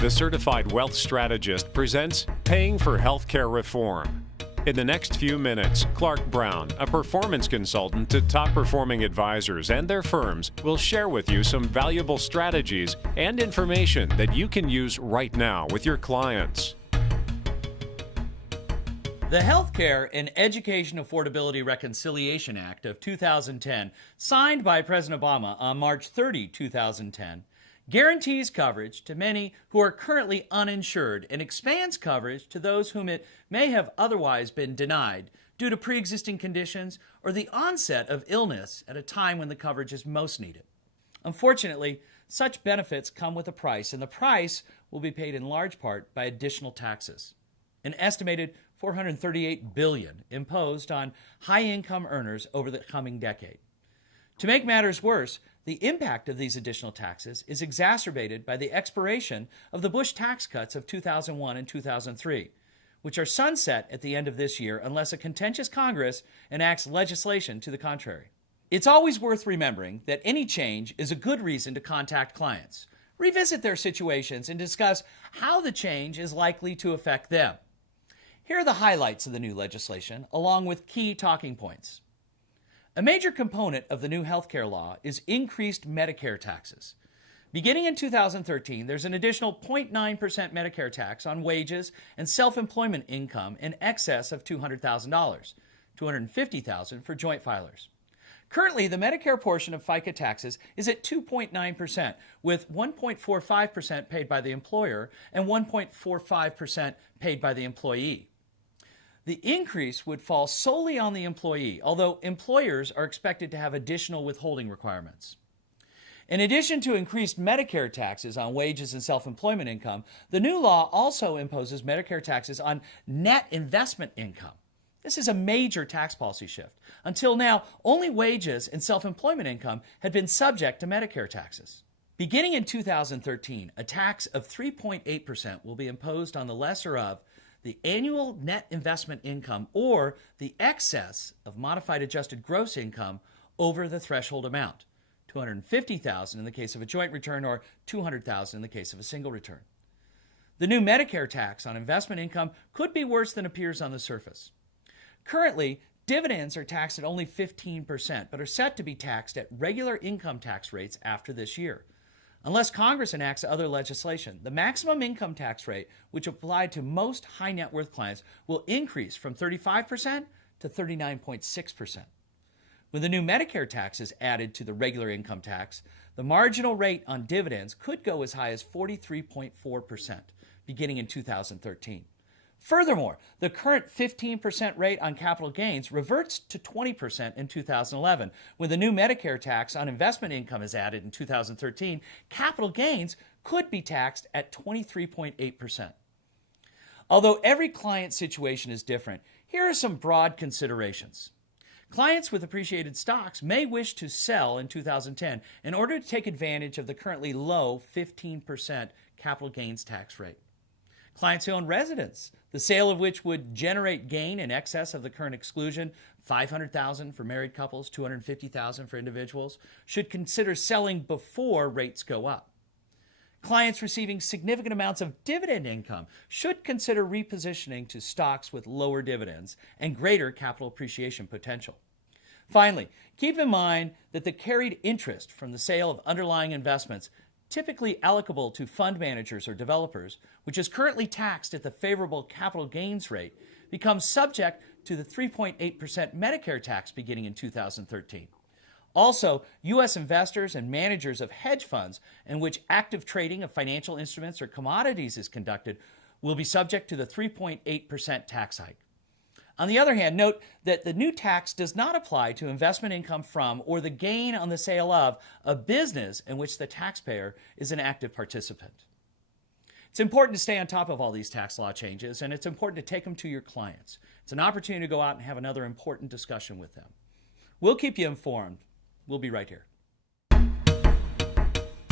The Certified Wealth Strategist presents Paying for Healthcare Reform. In the next few minutes, Clark Brown, a performance consultant to top-performing advisors and their firms, will share with you some valuable strategies and information that you can use right now with your clients. The Healthcare and Education Affordability Reconciliation Act of 2010, signed by President Obama on March 30, 2010, guarantees coverage to many who are currently uninsured and expands coverage to those whom it may have otherwise been denied due to pre-existing conditions or the onset of illness at a time when the coverage is most needed. Unfortunately, such benefits come with a price, and the price will be paid in large part by additional taxes. An estimated $438 billion imposed on high-income earners over the coming decade. To make matters worse, the impact of these additional taxes is exacerbated by the expiration of the Bush tax cuts of 2001 and 2003, which are sunset at the end of this year unless a contentious Congress enacts legislation to the contrary. It's always worth remembering that any change is a good reason to contact clients, revisit their situations, and discuss how the change is likely to affect them. Here are the highlights of the new legislation, along with key talking points. A major component of the new healthcare law is increased Medicare taxes. Beginning in 2013, there's an additional 0.9% Medicare tax on wages and self-employment income in excess of $200,000, $250,000 for joint filers. Currently, the Medicare portion of FICA taxes is at 2.9%, with 1.45% paid by the employer and 1.45% paid by the employee. The increase would fall solely on the employee, although employers are expected to have additional withholding requirements. In addition to increased Medicare taxes on wages and self-employment income, the new law also imposes Medicare taxes on net investment income. This is a major tax policy shift. Until now, only wages and self-employment income had been subject to Medicare taxes. Beginning in 2013, a tax of 3.8% will be imposed on the lesser of the annual net investment income or the excess of modified adjusted gross income over the threshold amount, $250,000 in the case of a joint return or $200,000 in the case of a single return. The new Medicare tax on investment income could be worse than appears on the surface. Currently, dividends are taxed at only 15%, but are set to be taxed at regular income tax rates after this year. Unless Congress enacts other legislation, the maximum income tax rate, which applied to most high net worth clients, will increase from 35% to 39.6%. When the new Medicare tax is added to the regular income tax, the marginal rate on dividends could go as high as 43.4%, beginning in 2013. Furthermore, the current 15% rate on capital gains reverts to 20% in 2011. When the new Medicare tax on investment income is added in 2013, capital gains could be taxed at 23.8%. Although every client situation is different, here are some broad considerations. Clients with appreciated stocks may wish to sell in 2010 in order to take advantage of the currently low 15% capital gains tax rate. Clients who own residence, the sale of which would generate gain in excess of the current exclusion, $500,000 for married couples, $250,000 for individuals, should consider selling before rates go up. Clients receiving significant amounts of dividend income should consider repositioning to stocks with lower dividends and greater capital appreciation potential. Finally, keep in mind that the carried interest from the sale of underlying investments, typically allocable to fund managers or developers, which is currently taxed at the favorable capital gains rate, becomes subject to the 3.8% Medicare tax beginning in 2013. Also, U.S. investors and managers of hedge funds in which active trading of financial instruments or commodities is conducted will be subject to the 3.8% tax hike. On the other hand, note that the new tax does not apply to investment income from or the gain on the sale of a business in which the taxpayer is an active participant. It's important to stay on top of all these tax law changes, and it's important to take them to your clients. It's an opportunity to go out and have another important discussion with them. We'll keep you informed. We'll be right here.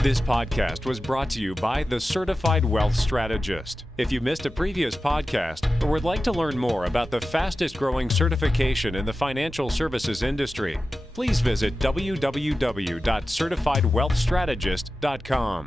This podcast was brought to you by the Certified Wealth Strategist. If you missed a previous podcast or would like to learn more about the fastest growing certification in the financial services industry, please visit www.certifiedwealthstrategist.com.